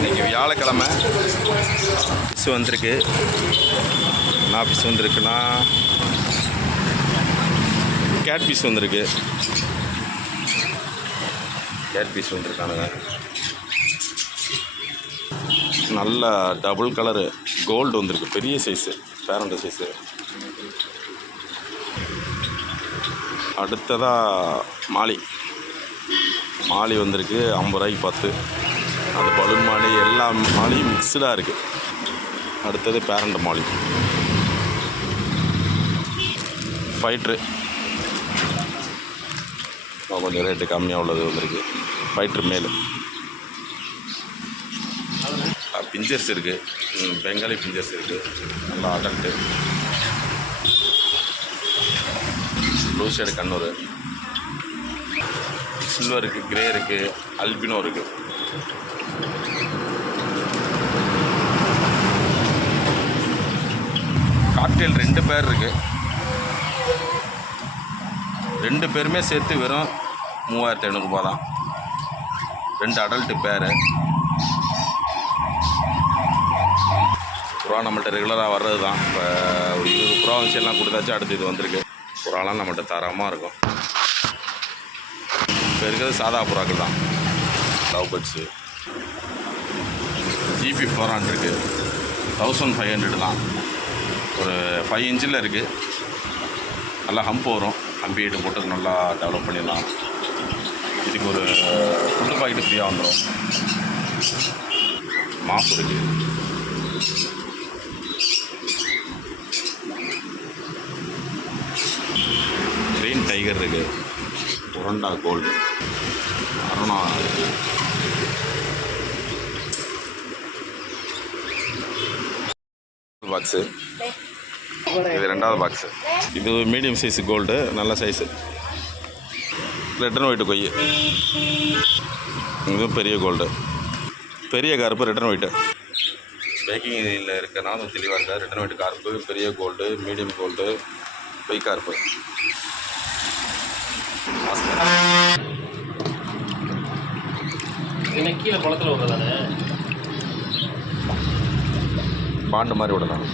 இன்றைக்கி வியாழக்கிழமை ஃபிஷ் வந்திருக்கு. என்ன ஃபிஷ் வந்திருக்குன்னா கேட் ஃபிஷ் வந்திருக்கு. கேட் ஃபிஷ் வந்திருக்கானுங்க. நல்ல டபுள் கலரு கோல்டு வந்திருக்கு. பெரிய சைஸு, பேரண்ட சைஸு. அடுத்ததாக மாலி வந்திருக்கு. 50 ரூபாய்க்கு 10. அந்த பலூன் மாலி எல்லா மாலியும் மிக்ஸ்டாக இருக்குது. அடுத்தது பேரண்ட் மாலி. ஃபைட்ரு கொஞ்சம் ரேட்டு கம்மியாக உள்ளது வந்திருக்கு. ஃபைட்ரு மேலு. பிஞ்சர்ஸ் இருக்குது. பெங்காலி பிஞ்சர்ஸ் இருக்குது. நல்லா adult. Blue shade Kannur. Silver இருக்குது, கிரே இருக்குது, அல்பினோ இருக்குது. காக்டெயில் 2 பேர் இருக்குது. 2 பேருமே சேர்த்து வெறும் 3500 ரூபா தான். 2 அடல்ட்டு பேரு. புறா நம்மள்கிட்ட ரெகுலராக வர்றது தான். இப்போ ஒரு 20 புறா வச்சு எல்லாம் கொடுத்தாச்சு. அடுத்து இது வந்திருக்கு. புறாலாம் நம்மள்கிட்ட தரமாக இருக்கும். இப்போ இருக்கிறது சாதா புறாக்கள் தான். லவ் பேர்ட்ஸு GP 400 இருக்குது. 1500 தான். ஒரு 5 இன்ச்சில் இருக்குது. நல்லா ஹம்ப் வரும். ஹம்பி ஹீட்டு போட்டு நல்லா டெவலப் பண்ணிடலாம். இதுக்கு ஒரு ஃபுட்டு பாக்கெட்டு ஃப்ரீயாக வந்துடும். மாப் இருக்குது. க்ரீன் டைகர் இருக்குது. உரண்டா கோல்டு. அருணா இருக்குது. பாக்ஸு. இது 2வது பாக்ஸு. இது மீடியம் சைஸு கோல்டு. நல்ல size. Red and white koi. இதுவும் பெரிய கோல்டு. பெரிய கார்ப்பு ரெட் அண்ட் ஒயிட்டு. பேக்கிங்கில் இருக்கிறனால தெளிவாக இருக்காது. ரெட் அண்ட் ஒயிட் கார்ப்பு, பெரிய கோல்டு, மீடியம் கோல்டு, பொய் கார்ப்பு. கீழே குளத்தில் விடுறதானே பாண்டு மாதிரி விடலாம்.